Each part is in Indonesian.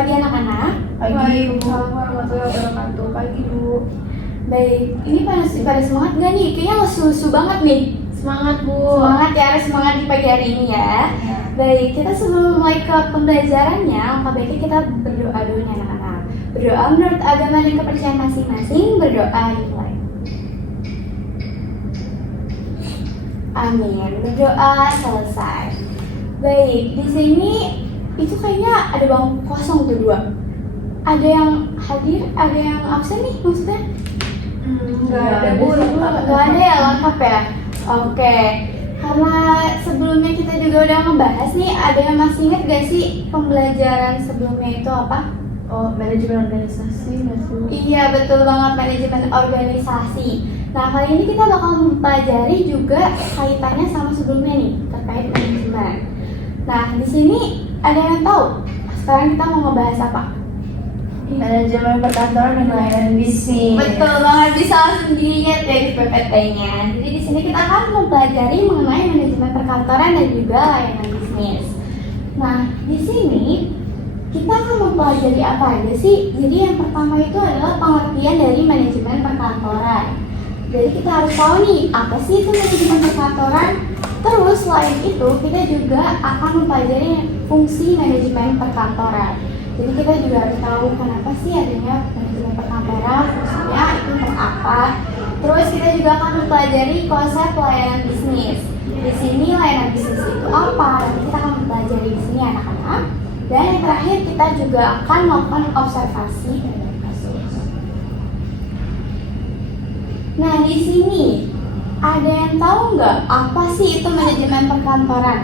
pagi anak-anak. Waalaikumsalam warahmatullahi wabarakatuh. Pagi Bu. Baik, ini pada semangat gak nih? Kayaknya lesu-lesu banget nih. Semangat Bu. Semangat ya, harus semangat di pagi hari ini ya. Baik, kita sebelum mulai ke pembelajarannya, maka baiknya kita berdoa dulu nih anak-anak. Berdoa menurut agama dan kepercayaan masing-masing, berdoa dimulai. Amin. Berdoa selesai. Baik, di sini itu kayaknya ada bangku kosong tuh 2. Ada yang hadir, ada yang absen nih maksudnya? Nggak ada Bu. Nggak ada ya, lengkap ya? Oke. Karena sebelumnya kita juga udah ngebahas nih, ada yang masih ingat gak sih pembelajaran sebelumnya itu apa? Oh, manajemen organisasi masih. Iya, betul banget, manajemen organisasi. Nah, kali ini kita bakal mempelajari juga kaitannya sama sebelumnya nih, terkait manajemen. Nah, di sini ada yang tahu? Sekarang kita mau ngebahas apa? Manajemen perkantoran dan layanan bisnis. Betul banget, bisa langsung dilihat ya di PPT-nya. Jadi di sini kita akan mempelajari mengenai manajemen perkantoran dan juga layanan bisnis. Nah, di sini kita akan mempelajari apa aja sih? Jadi yang pertama itu adalah pengertian dari manajemen perkantoran. Jadi kita harus tahu nih, apa sih itu manajemen perkantoran? Terus selain itu, kita juga akan mempelajari fungsi manajemen perkantoran. Jadi kita juga harus tahu kenapa sih adanya manajemen perkantoran, fungsinya itu untuk apa. Terus kita juga akan mempelajari konsep layanan bisnis. Di sini layanan bisnis itu apa? Nanti kita akan mempelajari di sini anak-anak. Dan yang terakhir kita juga akan melakukan observasi dan kasus. Nah, di sini ada yang tahu nggak apa sih itu manajemen perkantoran?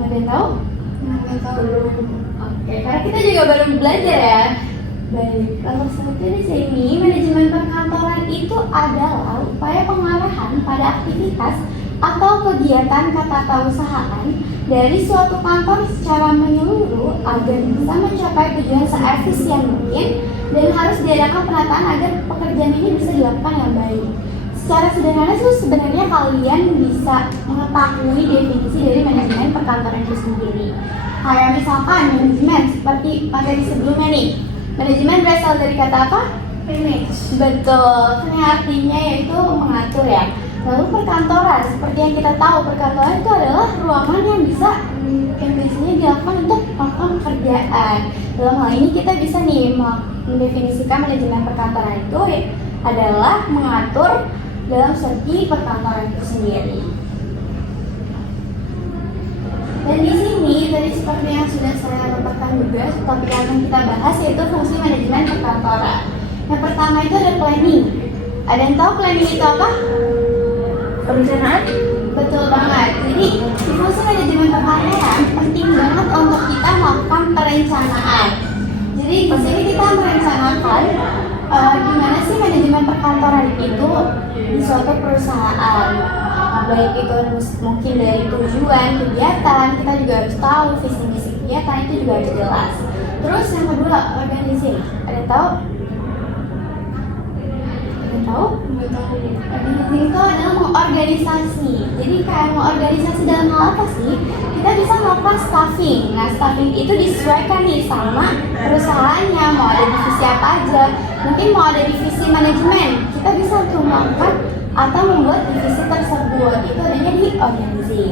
Ada yang tahu? Nggak tahu. Oke, karena kita juga baru belajar ya. Baik, kalau seperti di sini manajemen perkantoran itu adalah upaya pengarahan pada aktivitas atau kegiatan ketatarusahaan dari suatu kantor secara menyeluruh agar bisa mencapai tujuan seefisien mungkin dan harus diadakan penataan agar pekerjaan ini bisa dilakukan dengan baik. Secara sederhana itu sebenarnya kalian bisa mengetahui definisi dari manajemen perkantoran itu sendiri. Kayak misalkan manajemen seperti materi sebelumnya nih. Manajemen berasal dari kata apa? Manage. Betul, ini artinya yaitu mengatur ya. Lalu perkantoran, seperti yang kita tahu, perkantoran itu adalah ruangan yang biasanya dilakukan untuk melakukan pekerjaan. Dalam hal ini kita bisa nih mendefinisikan manajemen perkantoran itu adalah mengatur dalam segi perkantoran itu sendiri. Dan di sini tadi seperti yang sudah saya paparkan juga, topik yang akan kita bahas yaitu fungsi manajemen perkantoran. Yang pertama itu ada planning. Ada yang tahu planning itu apa? Perencanaan? Betul banget. Jadi di fungsi manajemen perkantoran penting banget untuk kita melakukan perencanaan. Jadi di sini kita merencanakan gimana sih manajemen perkantoran itu di suatu perusahaan. Baik itu mungkin dari tujuan kegiatan, kita juga harus tahu visi misi kegiatan itu juga harus jelas. Terus yang kedua organisasi. Ada yang tahu? Tahu? Organisasi itu adalah mengorganisasi. Jadi kayak mengorganisasi dalam hal apa sih? Kita bisa melakukan staffing. Nah, staffing itu disesuaikan nih sama perusahaannya. Mau ada divisi apa aja? Mungkin mau ada divisi manajemen. Kita bisa untuk melakukan atau membuat divisi tersebut. Itu adanya di organisasi.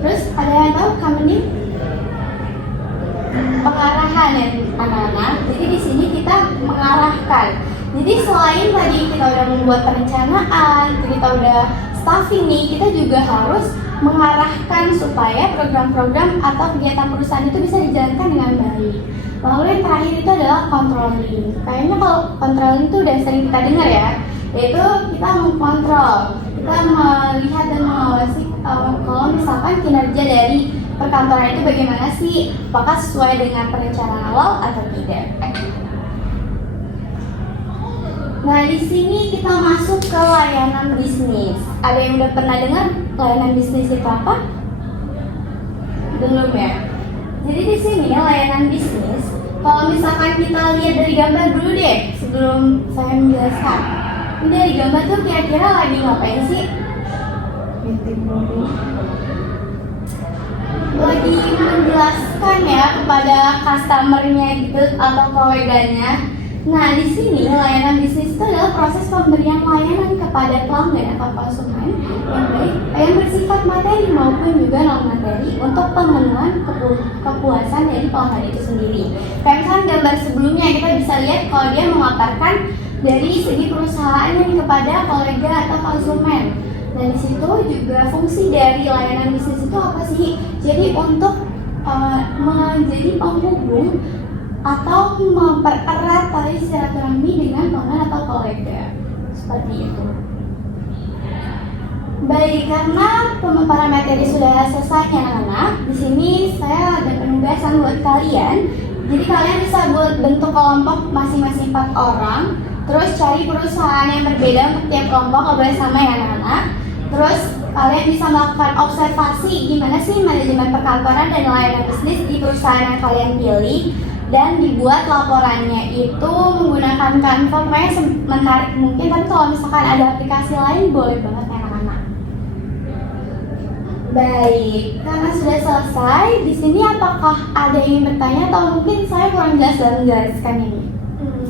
Terus ada yang tahu company? Pengarahan ya anak-anak. Jadi di sini kita mengarahkan. Jadi selain tadi kita udah membuat perencanaan, kita udah staffing nih, kita juga harus mengarahkan supaya program-program atau kegiatan perusahaan itu bisa dijalankan dengan baik. Lalu yang terakhir itu adalah controlling. Kayaknya kalau controlling itu udah sering kita dengar ya, yaitu kita mengkontrol, kita melihat dan mengawasi kalau misalkan kinerja dari perkantoran itu bagaimana sih, apakah sesuai dengan perencanaan awal atau tidak. Nah, di sini kita masuk ke layanan bisnis. Ada yang udah pernah dengar layanan bisnis itu apa? Belum ya? Jadi di sini layanan bisnis, kalau misalkan kita lihat dari gambar dulu deh, sebelum saya menjelaskan. Ini dari gambar tuh kira-kira lagi ngapain sih? Lagi menjelaskan ya kepada customernya gitu atau koleganya. Nah, di sini layanan bisnis itu adalah proses pemberian layanan kepada pelanggan atau konsumen yang baik, yang bersifat materi maupun juga non materi untuk pemenuhan kepuasan dari pelanggan itu sendiri. Kayak misalnya gambar sebelumnya kita bisa lihat kalau dia memaparkan dari segi perusahaannya kepada kolega atau konsumen. Dan di situ juga fungsi dari layanan bisnis itu apa sih? Jadi untuk menjadi penghubung atau mempererat tali silaturahmi dengan pelanggan atau kolega, seperti itu. Baik, karena pemaparan materi sudah selesai anak-anak, di sini saya ada penugasan buat kalian. Jadi kalian bisa buat bentuk kelompok masing-masing 4 orang, terus cari perusahaan yang berbeda untuk tiap kelompok, nggak boleh sama ya anak-anak. Terus kalian bisa melakukan observasi gimana sih manajemen perkantoran dan layanan bisnis di perusahaan yang kalian pilih, dan dibuat laporannya itu menggunakan Canva, pokoknya semenarik mungkin. Tapi kalau misalkan ada aplikasi lain boleh banget anak-anak. Baik, karena sudah selesai, di sini apakah ada yang ingin bertanya atau mungkin saya kurang jelas dalam menjelaskan ini?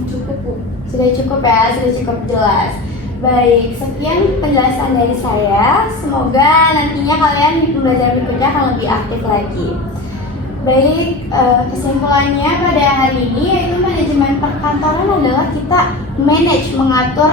Cukup Bu. Sudah cukup ya, sudah cukup jelas. Baik, sekian penjelasan dari saya. Semoga nantinya kalian di pembelajaran berikutnya akan lebih aktif lagi. Baik, kesimpulannya pada hari ini yaitu manajemen perkantoran adalah kita mengatur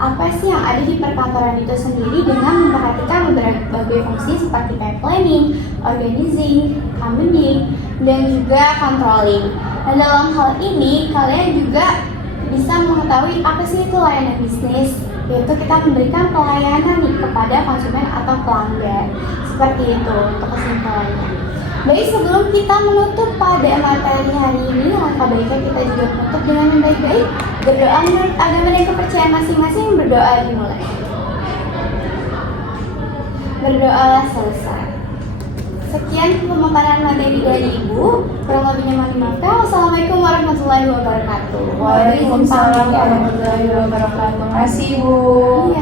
apa sih yang ada di perkantoran itu sendiri dengan memperhatikan berbagai fungsi seperti planning, organizing, accounting, dan juga controlling. Dan dalam hal ini kalian juga bisa mengetahui apa sih itu layanan bisnis, yaitu kita memberikan pelayanan nih kepada konsumen atau pelanggan. Seperti itu untuk kesimpulannya. Baik, sebelum kita menutup pada materi hari ini, langkah baiknya kita juga menutup dengan yang baik-baik. Berdoa menurut agama dan kepercayaan masing-masing, berdoa dimulai. Berdoalah selesai. Sekian pemaparan materi dari Ibu. Kurang lebihnya mohon dimaafkan. Wassalamualaikum warahmatullahi wabarakatuh. Waalaikumsalam warahmatullahi wabarakatuh. Terima kasih Bu. Iya.